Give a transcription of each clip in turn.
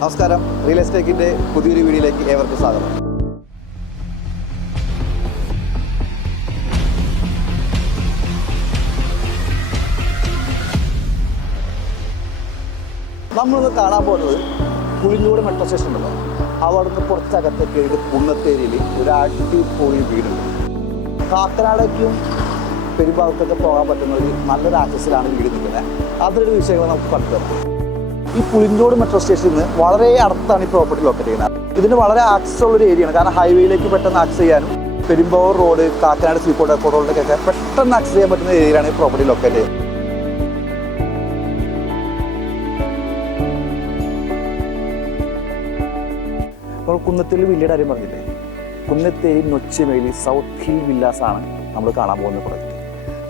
നമസ്കാരം, റിയൽ എസ്റ്റേറ്റിൻ്റെ പുതിയൊരു വീഡിയോയിലേക്ക് ഏവർക്കും സ്വാഗതം. നമ്മളിന്ന് കാണാൻ പോകുന്നത് പുളിഞ്ഞൂട് മെട്രോ സ്റ്റേഷൻ ഉണ്ടല്ലോ, അവിടെ നിന്ന് കുറച്ചകത്തേക്ക് കുന്നത്തേരിയിൽ ഒരു അടിപൊളി വീടുണ്ട്. കാക്കനാടേക്കും പെരുമ്പാവൂർക്കൊക്കെ പോകാൻ പറ്റുന്ന ഒരു നല്ലൊരു ആക്സസിലാണ് വീട് നിൽക്കുന്നത്. അതിലൊരു വിഷയങ്ങൾ നമുക്ക് കണ്ടുവരാം. ഈ പുളിഞ്ഞോട് മെട്രോ സ്റ്റേഷനിൽ നിന്ന് വളരെ അടുത്താണ് ഈ പ്രോപ്പർട്ടി ലൊക്കേറ്റ് ചെയ്യുന്നത്. ഇതിന് വളരെ ആക്സസ് ഉള്ളൊരു ഏരിയയാണ്. കാരണം ഹൈവേയിലേക്ക് പെട്ടെന്ന് ആക്സസ് ചെയ്യാനും Perumbavoor road, Kakkanad seaport airport റോഡിലേക്കൊക്കെ പെട്ടെന്ന് ആക്സസ് ചെയ്യാൻ പറ്റുന്ന ഏരിയയാണ് ഈ പ്രോപ്പർട്ടി ലൊക്കേറ്റ് ചെയ്യുന്നത്. അപ്പോൾ കുന്നത്തേരി വില്ലയുടെ കാര്യം പറഞ്ഞില്ലേ, കുന്നത്തേരി നൊച്ചിമേലി സൗത്ത് ഹിൽ വില്ലാസാണ് നമ്മൾ കാണാൻ പോകുന്ന പ്രൊജക്റ്റ്.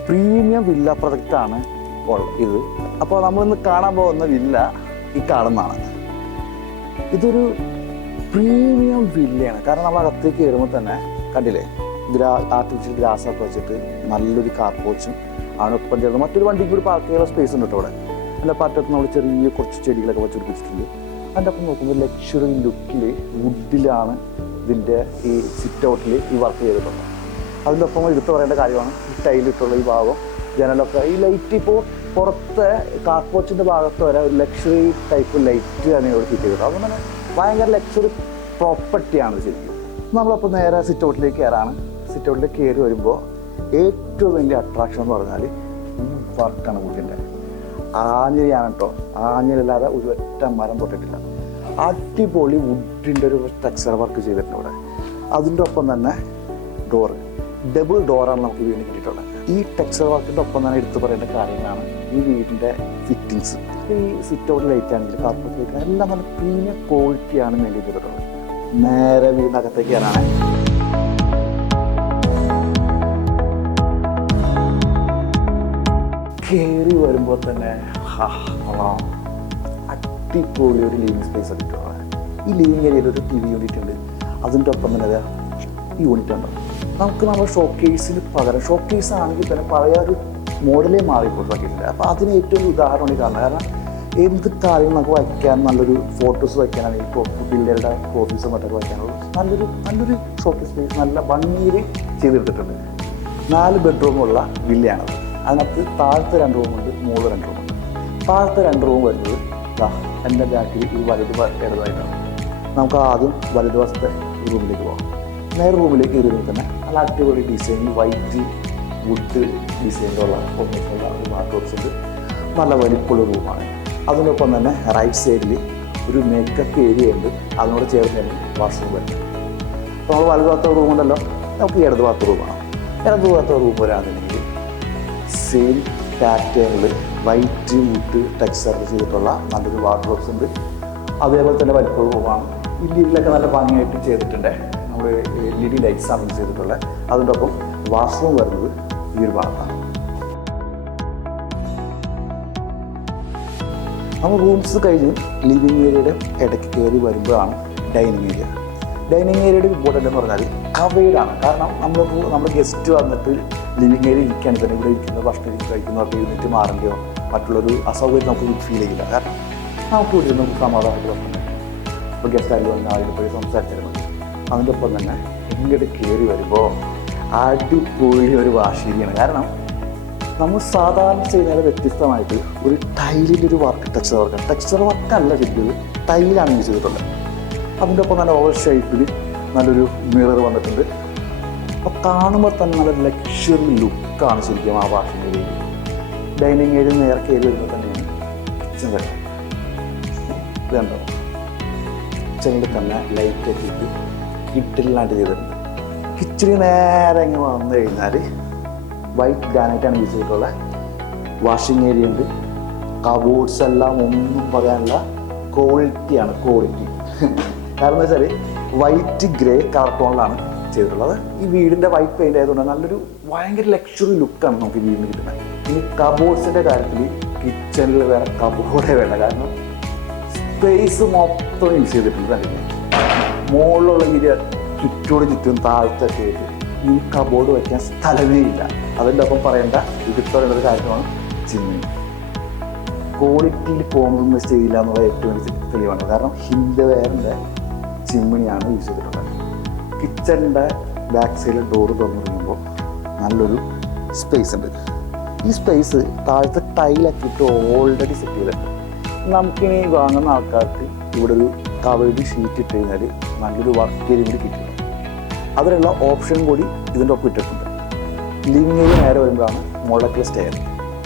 പ്രീമിയം വില്ല പ്രൊജക്റ്റാണ് ഇത്. അപ്പോൾ നമ്മളിന്ന് കാണാൻ പോകുന്ന വില്ല ഈ കാണുന്നതാണ്. ഇതൊരു പ്രീമിയം വില്ലയാണ്. കാരണം നമ്മൾ അകത്തേക്ക് കയറുമ്പോൾ തന്നെ കണ്ടില്ലേ, ആർട്ടിഫിഷ്യൽ ഗ്രാസൊക്കെ വെച്ചിട്ട് നല്ലൊരു കാർ പോച്ചും ആണ് ഒപ്പം ചേർന്ന് മറ്റൊരു വണ്ടിക്ക് കൂടി പാർക്ക് ചെയ്യാനുള്ള സ്പേസ് ഉണ്ട് കേട്ടോ. അവിടെ അതിൻ്റെ പറ്റത്ത് നമ്മൾ ചെറിയ കുറച്ച് ചെടികളൊക്കെ വെച്ച് പിടിപ്പിച്ചിട്ടുണ്ട്. അതിൻ്റെ ഒപ്പം നോക്കുമ്പോൾ ലക്ഷറി ലുക്കിൽ വുഡിലാണ് ഇതിൻ്റെ ഈ സിറ്റ് ഔട്ടിൽ ഈ വർക്ക് ചെയ്തിട്ടുണ്ട്. അതിൻ്റെ ഒപ്പം എടുത്ത് പറയേണ്ട കാര്യമാണ് ഈ ടൈലിട്ടുള്ള ഈ ഭാഗം, ജനലൊക്കെ ഈ ലൈറ്റ് ഇപ്പോൾ പുറത്തെ കാർപോച്ചിൻ്റെ ഭാഗത്ത് വരെ ഒരു ലക്ഷറി ടൈപ്പ് ലൈറ്റ് ആണ് ഇവിടെ ഫിറ്റ് ചെയ്തത്. അതുകൊണ്ട് തന്നെ ഭയങ്കര ലക്ഷറി പ്രോപ്പർട്ടിയാണ് ശരിക്കും. നമ്മളപ്പോൾ നേരെ സിറ്റ് ഔട്ടിലേക്ക് കയറാണ്. സിറ്റ് ഔട്ടിലേക്ക് കയറി വരുമ്പോൾ ഏറ്റവും വലിയ അട്രാക്ഷൻ എന്ന് പറഞ്ഞാൽ ഈ വർക്കാണ് വുഡിൻ്റെ. ആഞ്ഞിലിയാണ് കേട്ടോ, ആഞ്ഞിലില്ലാതെ ഒരു ഒറ്റ മരം തൊട്ടിട്ടില്ല. അടിപൊളി വുഡിൻ്റെ ഒരു ടെക്സ്ചർ വർക്ക് ചെയ്തിട്ടുണ്ട് ഇവിടെ. അതിൻ്റെ ഒപ്പം തന്നെ ഡോറ്, ഡബിൾ ഡോറാണ് നമുക്ക് വീടിന് കിട്ടിയിട്ടുള്ളത്. ഈ ടെക്സ്ചർ വർക്കിൻ്റെ ഒപ്പം തന്നെ എടുത്തു പറയേണ്ട കാര്യങ്ങളാണ് ഈ വീടിൻ്റെ ഫിറ്റിങ്സ്. ഈ സിറ്റ് ഔട്ട് ലൈറ്റ് ആണെങ്കിൽ കാർപ്പറ്റ് ലൈറ്റ് എല്ലാം നല്ല പ്രീമിയം ക്വാളിറ്റിയാണ് മെയിൻറ്റെയിൻ ചെയ്തിട്ടുള്ളത്. നേരെ വീടിനകത്തേക്ക് കയറാണ്. കയറി വരുമ്പോൾ തന്നെ അടിപൊളി ഒരു ലിവിങ് സ്പേസ് കിട്ടുന്നത്. ഈ ലിവിങ് ഏരിയയിൽ ഒരു TV യൂണിറ്റ് ഉണ്ട്. അതിൻ്റെ ഒപ്പം തന്നെ ഈ യൂണിറ്റ് ഉണ്ട്. നമുക്ക് നമ്മുടെ ഷോക്കേസിന് പകരം, ഷോക്കേസ് ആണെങ്കിൽ തന്നെ പഴയ ഒരു മോഡലേ മാറിപ്പോയി ഷോക്കേസിൽ. അപ്പോൾ അതിന് ഏറ്റവും ഉദാഹരണം കാണുന്നത്. കാരണം എന്ത് കാര്യങ്ങൾ നമുക്ക് വയ്ക്കാൻ, നല്ലൊരു ഫോട്ടോസ് വയ്ക്കാനാണെങ്കിൽ ഇപ്പോൾ പിള്ളേരുടെ ഓഫീസും മറ്റൊക്കെ വയ്ക്കാനുള്ള നല്ലൊരു ഷോക്കേസ് സ്പേസ് നല്ല ഭംഗിയിൽ ചെയ്തെടുത്തിട്ടുണ്ട്. 4 ബെഡ്റൂമുള്ള വില്ലയാണത്. അതിനകത്ത് താഴത്തെ 2 റൂമുണ്ട്, മുകളിൽ 2 റൂമുണ്ട്. താഴത്തെ 2 റൂം വരുന്നത് എൻ്റെ ബാക്കിൽ ഈ ഇടതായിട്ടാണ്. നമുക്ക് ആദ്യം വലതുവശത്തെ റൂമിലേക്ക് പോകാം. നേരെ റൂമിലേക്ക് കയറി തന്നെ നല്ല അടിപൊളി ഡിസൈൻ, വൈറ്റ് വുഡ് ഡിസൈനിലുള്ള കോമ്പിനേഷനുള്ള ഒരു വാർഡ്രോബ്സ് ഉണ്ട്. നല്ല വലിപ്പമുള്ള റൂമാണ്. അതിനൊപ്പം തന്നെ റൈറ്റ് സൈഡിൽ ഒരു മേക്കപ്പ് ഏരിയ ഉണ്ട്. അതിനോട് ചേർന്ന് തന്നെ വാഷ്റൂം വരുന്നത്. അപ്പോൾ നമ്മൾ വലതുഭാഗത്തെ റൂം ഉണ്ടല്ലോ, നമുക്ക് ഇടത് ഭാഗത്തെ റൂമാണ്. ഇടത് ഭാഗത്തെ റൂം വരാണെന്നുണ്ടെങ്കിൽ സെയിം പാറ്റേണിൽ വൈറ്റ് വുഡ് ടെക്സ്ചർ ചെയ്തിട്ടുള്ള നല്ലൊരു വാർഡ്രോബ്സ് ഉണ്ട്. അതേപോലെ തന്നെ വലിപ്പമുള്ള റൂമാണ്. ഇന്റീരിയലൊക്കെ നല്ല ഭംഗിയായിട്ട് ചെയ്തിട്ടുണ്ട്. നമ്മൾ LED ലൈറ്റ്സ് ആണ് യൂസ് ചെയ്തിട്ടുള്ളത്. അതിൻ്റെ ഒപ്പം വാഷ്റൂം വരുന്നത് ഈ ഒരു ഭാഗത്താണ്. നമ്മൾ റൂംസ് കഴിഞ്ഞ് ലിവിങ് ഏരിയയുടെ ഇടയ്ക്ക് കയറി വരുമ്പോഴാണ് ഡൈനിങ് ഏരിയ. ഡൈനിങ് ഏരിയയുടെ ഇമ്പോർട്ടൻ്റ് എന്ന് പറഞ്ഞാൽ അവൈഡാണ്. കാരണം നമ്മൾ ഗസ്റ്റ് വന്നിട്ട് ലിവിങ് ഏരിയ ഇരിക്കുകയാണെങ്കിൽ തന്നെ ഇവിടെ ഇരിക്കുന്നത് ഭക്ഷണം കഴിക്കുന്നവർക്ക് യൂണിറ്റ് മാറേണ്ടയോ മറ്റുള്ളൊരു അസൗകര്യം നമുക്ക് ഫീൽ ചെയ്യില്ല. കാരണം നമുക്ക് ഇവിടെ നമുക്ക് സമാധാനമായിട്ട് ഭക്ഷണം കഴിക്കും. ഇപ്പോൾ ഗസ്റ്റ് ആയാലും വന്ന് ആദ്യം പോയി സംസാരിച്ചാൽ മതി. അതിൻ്റെ ഒപ്പം തന്നെ ഇങ്ങോട്ട് കയറി വരുമ്പോൾ അടിപൊളി ഒരു വാശേരിയാണ്. കാരണം നമ്മൾ സാധാരണ ചെയ്യുന്നതിന് വ്യത്യസ്തമായിട്ട് ഒരു ടൈലിൻ്റെ ഒരു വർക്ക്, ടെക്സ്ചർ വർക്കല്ല ശരിക്കും, ടൈലാണ് യൂസ് ചെയ്തിട്ടുള്ളത്. അതിൻ്റെ ഒപ്പം നല്ല ഓവർ ഷേപ്പിൽ നല്ലൊരു മിറർ വന്നിട്ടുണ്ട്. അപ്പോൾ കാണുമ്പോൾ തന്നെ നല്ല ലക്ഷറി ലുക്കാണ് ശരിക്കും ആ വാഷിംഗ് ഏരിയയിൽ. ഡൈനിങ് ഏരിയ നേരെ കയറി വരുമ്പോൾ തന്നെയാണ് കിച്ചൺ വരുന്നത്. ഇതുണ്ടോ, കിച്ചണിൽ തന്നെ ലൈറ്റൊക്കെ ഇട്ട് കിറ്റിലാണ്ട് ചെയ്തിട്ടുണ്ട്. കിച്ചണിൽ നേരെ ഇങ്ങനെ വന്നു കഴിഞ്ഞാൽ വൈറ്റ് ഗ്രാനൈറ്റാണ് യൂസ് ചെയ്തിട്ടുള്ള വാഷിംഗ് ഏരിയ ഉണ്ട്. കബോർഡ്സ് എല്ലാം ഒന്നും പറയാനുള്ള ക്വാളിറ്റിയാണ്, ക്വാളിറ്റി. കാരണം എന്താ വെച്ചാൽ വൈറ്റ് ഗ്രേ കളർ ടോണിലാണ് ചെയ്തിട്ടുള്ളത്. ഈ വീടിൻ്റെ വൈറ്റ് പെയിൻ്റ് ആയതുകൊണ്ട് നല്ലൊരു ഭയങ്കര ലക്ഷറി ലുക്കാണ് നമുക്ക് വീടിന് കിട്ടുന്നത്. ഇനി കബോർഡ്സിൻ്റെ കാര്യത്തിൽ കിച്ചണിൽ വേറെ കബോർഡേ വേണ്ട. കാരണം സ്പേസ് മൊത്തം യൂസ് ചെയ്തിട്ടുണ്ട്. അല്ലെങ്കിൽ മുകളിലുള്ള ഏരിയ ചുറ്റും താഴത്തൊക്കെ ആയിട്ട് ഈ കബോർഡ് വയ്ക്കാൻ സ്ഥലമേ ഇല്ല. അതിൻ്റെ ഒപ്പം പറയേണ്ട എടുത്തുള്ളൊരു കാര്യമാണ് ചിമ്മിനി. ക്വാളിറ്റിയിൽ കോംപ്രമൈസ് ചെയ്യില്ല എന്നുള്ള ഏറ്റവും വലിയ തെളിവാണ്. കാരണം ഹിൻഡ്വെയറിൻ്റെ ചിമ്മിണിയാണ് യൂസ് ചെയ്തിട്ടുള്ളത്. കിച്ചണിൻ്റെ ബാക്ക് സൈഡിൽ ഡോറ് തുറന്നു കഴിയുമ്പോൾ നല്ലൊരു സ്പേസ് ഉണ്ട്. ഈ സ്പേസ് താഴത്തെ ടൈലാക്കിയിട്ട് ഓൾറെഡി സെറ്റ് ചെയ്തിട്ടുണ്ട്. നമുക്കിനി വാങ്ങുന്ന ആൾക്കാർക്ക് ഇവിടെ ഒരു കവേർഡ് ഷീറ്റ് ഇട്ട് കഴിഞ്ഞാൽ നല്ലൊരു വർക്ക് ഏരിയ കൂടി കിട്ടും. അതിനുള്ള ഓപ്ഷൻ കൂടി ഇതിൻ്റെ ഒപ്പം ഇട്ടിട്ടുണ്ട്. ലിവിങ് ഏരിയ നേരെ വരുമ്പോഴാണ് മുകളിലേക്കുള്ള സ്റ്റെയർ.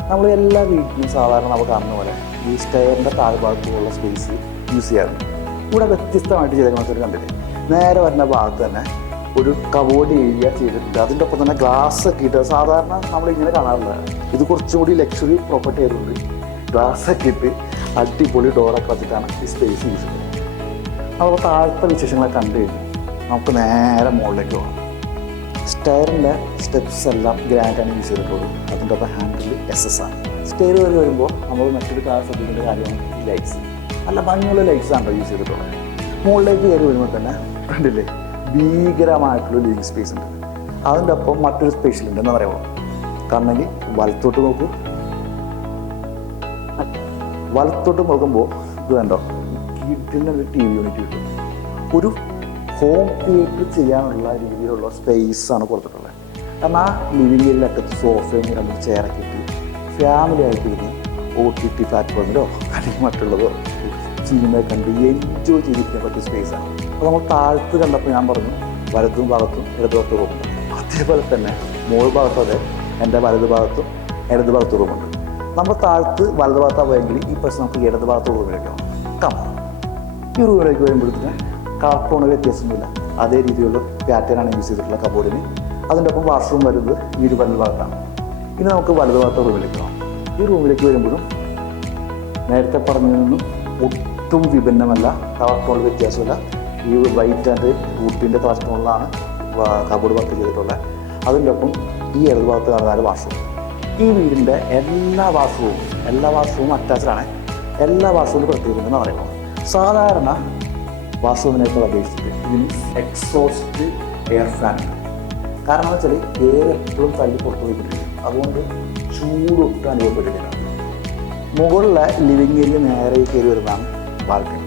നമ്മൾ എല്ലാ വീട്ടിലും സാധാരണ നമ്മൾ കാണുന്ന പോലെ ഈ സ്റ്റെയറിൻ്റെ താഴ്ഭാഗത്തുള്ള സ്പേസ് യൂസ് ചെയ്യാറുണ്ട്. ഇവിടെ വ്യത്യസ്തമായിട്ട് ചെയ്തേക്കുന്ന കണ്ടില്ലേ, നേരെ വരുന്ന ഭാഗത്ത് തന്നെ ഒരു കബോർഡ് ഏരിയ ചെയ്തിട്ടുണ്ട്. അതിൻ്റെ ഒപ്പം തന്നെ ഗ്ലാസ് ഒക്കെ ഇട്ട് സാധാരണ നമ്മളിങ്ങനെ കാണാറില്ല. ഇത് കുറച്ചും കൂടി ലക്ഷറി പ്രോപ്പർട്ടി ആയതുകൊണ്ട് ഗ്ലാസ് ഒക്കെ ഇട്ട് അടിപൊളി ഡോറൊക്കെ വെച്ചിട്ടാണ് ഈ സ്പേസ് യൂസ് ചെയ്യുന്നത്. അപ്പോൾ താഴത്തെ വിശേഷങ്ങളൊക്കെ കണ്ടു കഴിഞ്ഞു നമുക്ക് നേരെ മുകളിലേക്ക് പോകാം. സ്റ്റെയറിൻ്റെ സ്റ്റെപ്സ് എല്ലാം ഗ്രാൻഡാണ് യൂസ് ചെയ്തിട്ടുള്ളത്. അതിൻ്റെ ഒപ്പം ഹാൻഡിൽ SS ആണ്. സ്റ്റെയർ കയറി വരുമ്പോൾ നമ്മൾ മറ്റൊരു കാര്യം ശ്രദ്ധിക്കേണ്ട കാര്യമാണ് ഈ ലൈറ്റ്സ്. നല്ല ഭംഗിയുള്ള ലൈറ്റ്സ് ആണല്ലോ യൂസ് ചെയ്തിട്ടുള്ളത്. മുകളിലേക്ക് കയറി വരുമ്പോൾ തന്നെ കണ്ടില്ലേ ഭീകരമായിട്ടുള്ള ലിവിങ് സ്പേസ് ഉണ്ട്. അതിൻ്റെ ഒപ്പം മറ്റൊരു സ്പേഷ്യൽ ഉണ്ട്. എന്താ പറയുക, കണ്ണെങ്കിൽ വലത്തോട്ട് നോക്കൂ. വലത്തോട്ട് നോക്കുമ്പോൾ ഇത് കണ്ടോ, കിഡിനൊരു TV യൂണിറ്റ് കിട്ടും. ഒരു ഹോം തിയേറ്റർ ചെയ്യാനുള്ള രീതിയിലുള്ള സ്പേസാണ് കൊടുത്തിട്ടുള്ളത്. കാരണം ആ ലിവിങ് ഏരിയയിൽ അറ്റത്ത് സോഫയും രണ്ട് ചെയറൊക്കെ ഇട്ട് ഫാമിലി ആയിട്ട് ഇരുന്ന് OTT പ്ലാറ്റ്ഫോമിലോ അല്ലെങ്കിൽ മറ്റുള്ളതോ സിനിമ കണ്ട് എൻജോയ് ചെയ്തിരിക്കാൻ പറ്റിയ സ്പേസാണ്. അപ്പോൾ നമ്മൾ താഴത്ത് കണ്ടപ്പോൾ ഞാൻ പറഞ്ഞു വലതും ഭാഗത്തും ഇടതുഭാഗത്തും റൂമുണ്ട്. അതേപോലെ തന്നെ മുകൾ ഭാഗത്തും അതെ, എൻ്റെ വലതു ഭാഗത്തും ഇടതു ഭാഗത്തും റൂമുണ്ട്. നമ്മൾ താഴത്ത് വലതു ഭാഗത്താണ് പോയെങ്കിൽ ഈ പ്രശ്നം നമുക്ക് ഇടതു ഭാഗത്ത് റൂമിലേക്കാണ്. ഈ റൂമിലേക്ക് വരുമ്പോഴത്തേന് കളർ വ്യത്യാസമൊന്നുമില്ല. അതേ രീതിയിലുള്ള പാറ്റേണാണ് യൂസ് ചെയ്തിട്ടുള്ള കബോർഡിന്. അതിൻ്റെ ഒപ്പം വാഷ്റൂം വരുന്നത് ഈ ഒരു വലതു ഭാഗത്താണ്. ഇനി നമുക്ക് വലതു ഭാഗത്തെ റൂമിലേക്ക് പോകാം. ഈ റൂമിലേക്ക് വരുമ്പോഴും നേരത്തെ പറഞ്ഞതിൽ നിന്നും ഒട്ടും വിഭിന്നമല്ല, കളർ ടോൺ വ്യത്യാസമില്ല. ഈ വൈറ്റ് ആൻഡ് വുഡിൻ്റെ കളർ ടോണിലാണ് കബോർഡ് വർക്ക് ചെയ്തിട്ടുള്ളത്. അതിൻ്റെ ഒപ്പം ഈ ഇടതു ഭാഗത്ത് കാണുന്ന വാഷ്റൂം. ഈ വീടിൻ്റെ എല്ലാ വാഷ്റൂമും അറ്റാച്ച്ഡാണ്. എല്ലാ വാഷ്റൂമിൻ്റെ പ്രത്യേകത എന്ന് പറയുമ്പോൾ സാധാരണ വാഷ്റൂമിനേക്കാൾ അപേക്ഷിച്ചിട്ട് ഇതിന് എക്സോസ്റ്റ് എയർ ഫാൻ. കാരണം എന്ന് വെച്ചാൽ എയർ എപ്പോഴും തല്ലി പുറത്തു പോയിക്കൊണ്ടിരിക്കും. അതുകൊണ്ട് ചൂടൊട്ടും അനുഭവപ്പെട്ടിട്ടില്ല. മുകളിലെ ലിവിങ് ഏരിയ നേരെ കയറി വരുന്നതാണ് ബാൽക്കണി.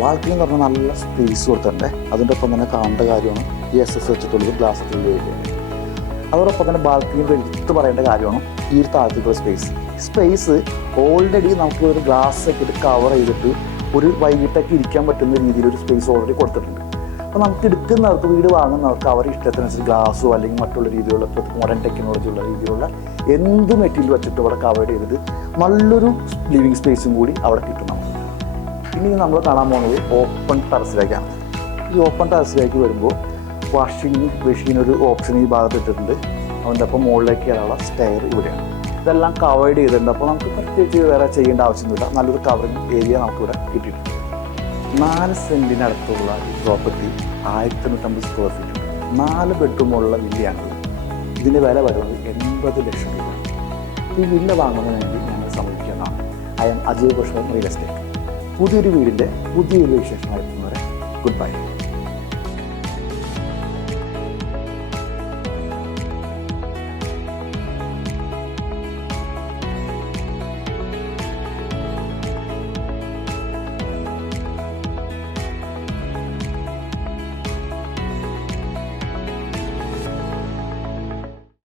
ബാൽക്കണി എന്ന് പറഞ്ഞാൽ നല്ല സ്പേസ് കൊടുത്തിട്ടുണ്ട്. അതിൻ്റെ ഒപ്പം തന്നെ കാണേണ്ട കാര്യമാണ് ഈ SS വെച്ചിട്ടുള്ളത് ഗ്ലാസ് ഇട്ടുള്ള ഏരിയ. അതോടൊപ്പം തന്നെ ബാൽക്കണിയിൽ എടുത്ത് പറയേണ്ട കാര്യമാണ് ഈ ഒരു താഴത്തേക്കുള്ള സ്പേസ് ഓൾറെഡി നമുക്ക് ഒരു ഗ്ലാസ് ഒക്കെ ഇട്ട് കവർ ചെയ്തിട്ട് ഒരു വൈകിട്ടൊക്കെ ഇരിക്കാൻ പറ്റുന്ന രീതിയിൽ ഒരു സ്പേസ് ഓൾറെഡി കൊടുത്തിട്ടുണ്ട്. അപ്പോൾ നമുക്ക് എടുക്കുന്നവർക്ക്, വീട് വാങ്ങുന്നവർക്ക് അവരുടെ ഇഷ്ടത്തിനനുസരിച്ച് ഗ്ലാസോ അല്ലെങ്കിൽ മറ്റുള്ള രീതിയിലുള്ള മോഡേൺ ടെക്നോളജി ഉള്ള രീതിയിലുള്ള എന്ത് മെറ്റീരിയൽ വെച്ചിട്ട് അവിടെ കവർ ചെയ്തിട്ട് നല്ലൊരു ലിവിങ് സ്പേസും കൂടി അവിടെ കിട്ടും നമുക്ക്. ഇനി നമ്മൾ കാണാൻ പോകുന്നത് ഓപ്പൺ ടെറസിലേക്കാണ്. ഈ ഓപ്പൺ ടെറസിലേക്ക് വരുമ്പോൾ വാഷിംഗ് മെഷീൻ ഒരു ഓപ്ഷൻ ഈ ഭാഗത്ത് ഇട്ടിട്ടുണ്ട്. അതിൻ്റെ ഒപ്പം മുകളിലേക്ക് കയറാനുള്ള സ്റ്റെയർ ഇവിടെയാണ്. ഇതെല്ലാം കവേർഡ് ചെയ്തിട്ടുണ്ട്. അപ്പോൾ നമുക്ക് പ്രത്യേകിച്ച് വേറെ ചെയ്യേണ്ട ആവശ്യമൊന്നുമില്ല. നല്ലൊരു കവറിങ് ഏരിയ നമുക്കിവിടെ കിട്ടിയിട്ടുണ്ട്. 4 സെൻറ്റിനടുത്തുള്ള ഈ പ്രോപ്പർട്ടി 1950 സ്ക്വയർ ഫീറ്റ്, 4 ബെഡ്റൂമുള്ള വില്ലയാണത്. ഇതിൻ്റെ വില വരുന്നത് 80 ലക്ഷം രൂപ. ഈ വില്ല വാങ്ങുന്നതിന് വേണ്ടി ഞങ്ങൾ സമീപിക്കുന്നതാണ്. I am Ajay Pushpa, real estate. പുതിയൊരു വീടിൻ്റെ പുതിയൊരു വിശേഷമായിരിക്കുന്നവരെ ഗുഡ് ബൈ.